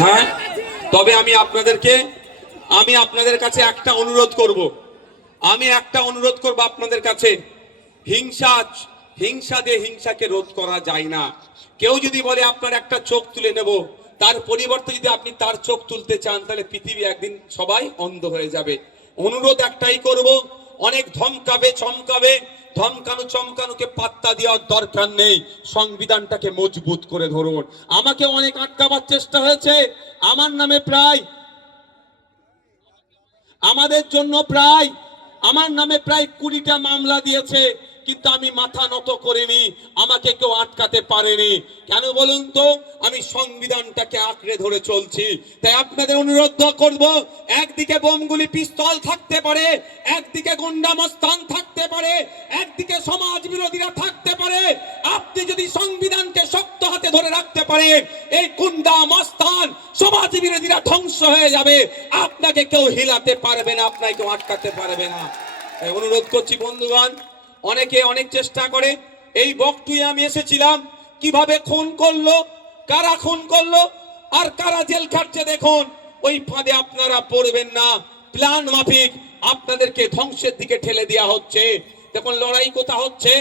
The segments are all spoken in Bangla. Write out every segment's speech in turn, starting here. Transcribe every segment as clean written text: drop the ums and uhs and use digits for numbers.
হ্যাঁ, তবে আমি আপনাদের কাছে একটা অনুরোধ করব। আপনাদের কাছে, হিংসা দিয়ে হিংসাকে রোধ করা যায় না। কেউ যদি বলে আপনার একটা চোখ তুলে নেব, তার পরিবর্তে যদি আপনি তার চোখ তুলতে চান, তাহলে পৃথিবী একদিন সবাই অন্ধ হয়ে যাবে। অনুরোধ একটাই করব, অনেক ধমকাবে চমকানোকে পাত্তা দেওয়ার দরকার নেই। সংবিধানটাকে মজবুত করে ধরুন। আমাকে অনেক আটকাবার চেষ্টা হয়েছে, আমার নামে প্রায় আমার নামে প্রায় 20টা মামলা দিয়েছে, কিন্তু আমি মাথা নত করিনি, আমাকে কেউ আটকাতে পারেনি। কেন বলুন তো? আমি সংবিধানটাকে আঁকড়ে ধরে চলছি। তাই আপনাদের অনুরোধ করব, একদিকে বোমগুলি পিস্তল থাকতে পারে, একদিকে গুন্ডা মস্তান থাকতে পারে, একদিকে সমাজ বিরোধীরা থাকতে পারে। আপনি যদি সংবিধানকে শক্ত হাতে ধরে রাখতে পারেন, এই গুন্ডা মস্তান সমাজ বিরোধীরা ধ্বংস হয়ে যাবে। আপনাকে কেউ হিলাতে পারবে না, আপনাকে কেউ আটকাতে পারবে না। অনুরোধ করছি বন্ধুগণ, অনেকে অনেক চেষ্টা করে। এই বকটুয়ে আমি এসেছিলাম, কিভাবে খুন করলো, কারা খুন করলো আর কারা জেল খাটছে দেখুন। ওই ফাঁদে আপনারা পড়বেন না। প্ল্যান মাফিক আপনাদেরকে ধ্বংসের দিকে ঠেলে দেওয়া হচ্ছে। দেখুন, লড়াই কোথা হচ্ছে?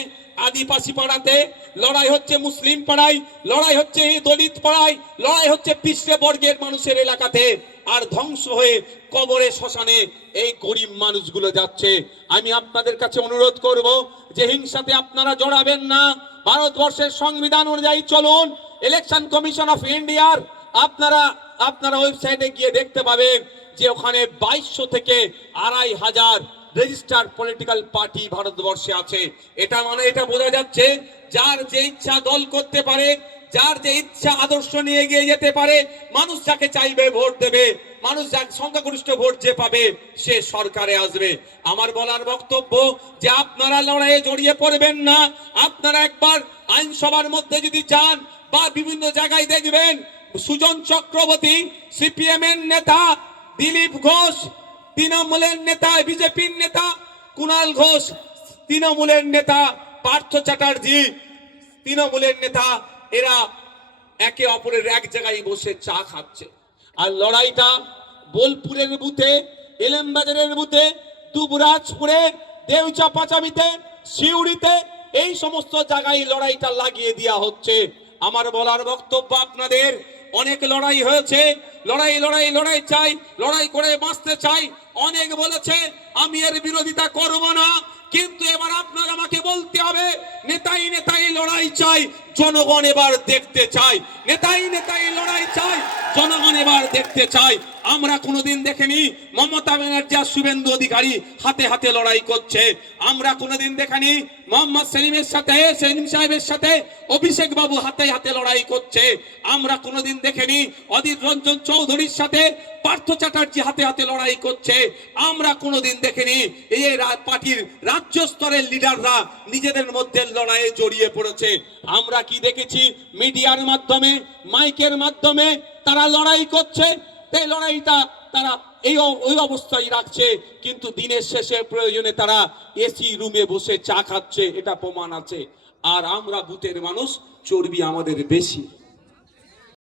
আদিবাসী পাড়াতে লড়াই হচ্ছে, মুসলিম পাড়ায় লড়াই হচ্ছে, দলিত পাড়ায় লড়াই হচ্ছে, পিছড়ে বর্গের মানুষের এলাকাতে। আর ধ্বংস হয়ে কবরে শ্মশানে এই গরিব মানুষগুলো যাচ্ছে। আমি আপনাদের কাছে অনুরোধ করব যে হিংসাতে আপনারা জড়াবেন না। ভারতবর্ষের সংবিধান অনুযায়ী চলুন। ইলেকশন কমিশন অফ ইন্ডিয়ার আপনারা ওয়েবসাইটে গিয়ে দেখতে পাবেন যে ওখানে 2200 থেকে 2500 রেজিস্টার্ড পলিটিক্যাল পার্টি ভারতবর্ষে আছে। এটা মানে এটা বোঝা যাচ্ছে, যার যে ইচ্ছা দল করতে পারে, যার যে ইচ্ছা আদর্শ নিয়ে এগিয়ে যেতে পারে, মানুষ যাকে চাইবে ভোট দেবে, মানুষ যার সংখ্যাগরিষ্ঠ ভোট যে পাবে সে সরকারে আসবে। আমার বলার বক্তব্য যে আপনারা লড়াইয়ে জড়িয়ে পড়বেন না। আপনারা একবার আইনসভার মধ্যে যদি যান বা বিভিন্ন জায়গায় দেখবেন, সুজন চক্রবর্তী সিপিএম এর নেতা, দিলীপ ঘোষ তৃণমূলের নেতা, বিজেপির নেতা কুণাল ঘোষ তৃণমূলের নেতা, পার্থ চ্যাটার্জি তৃণমূলের নেতা, এরা একে অপরের এক জায়গায় বসে চা খাচ্ছে। আর লড়াইটা বোলপুরের বুথে, এলেমবাজারের বুথে, দুবরাজপুরে, দেউচাপাচামিতে, সিউড়িতে, এই সমস্ত জায়গায় লড়াইটা লাগিয়ে দেওয়া হচ্ছে। আমার বলার বক্তব্য, আপনাদের অনেক লড়াই হয়েছে, লড়াই চাই, লড়াই করে বাঁচতে চাই। অনেক বলেছে, আমি এর বিরোধিতা করব না, কিন্তু এবার আপনার আমাকে বলতে হবে, নেতাই লড়াই চাই, জনগণ এবার দেখতে চাই। নেতাই লড়াই চাই, জনগণ এবার দেখতে চাই। আমরা কোনোদিন দেখিনি মমতা ব্যানার্জি আর শুভেন্দু অধিকারী হাতে হাতে লড়াই করছে। আমরা কোনোদিন দেখিনি মোহাম্মদ সেলিম সাহেবের সাথে অভিষেক বাবু হাতে হাতে লড়াই করছে। আমরা কোনোদিন দেখিনি অধীর রঞ্জন চৌধুরীর সাথে পার্থ চ্যাটার্জি হাতে হাতে লড়াই করছে। আমরা কোনোদিন দেখিনি এই পার্টির রাজ্য স্তরের লিডাররা নিজেদের মধ্যে লড়াইয়ে জড়িয়ে পড়েছে। আমরা কি দেখেছি? মিডিয়ার মাধ্যমে, মাইকের মাধ্যমে তারা লড়াই করছে। এই লড়াইটা তারা ওই অবস্থায় রাখছে, কিন্তু দিনের শেষে প্রয়োজনে তারা এসি রুমে বসে চা খাচ্ছে, এটা প্রমাণ আছে। আর আমরা বুথের মানুষ, চর্বি আমাদের বেশি।